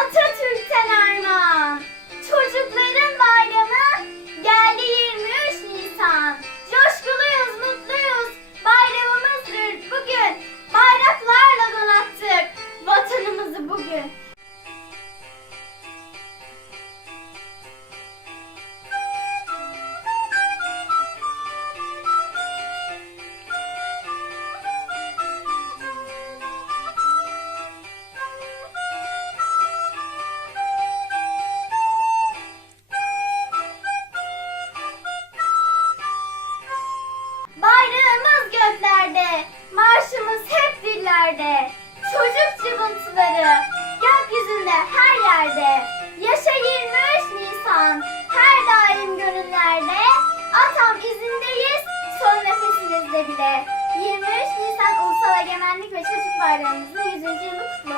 Atatürk'ten dillerde. Çocuk cıvıltıları gökyüzünde her yerde. Yaşa 23 Nisan, her daim gönüllerde. Atam izindeyiz, son nefesinizde bile. 23 Nisan Ulusal Egemenlik ve Çocuk Bayramımızın 100. yılı kutlu.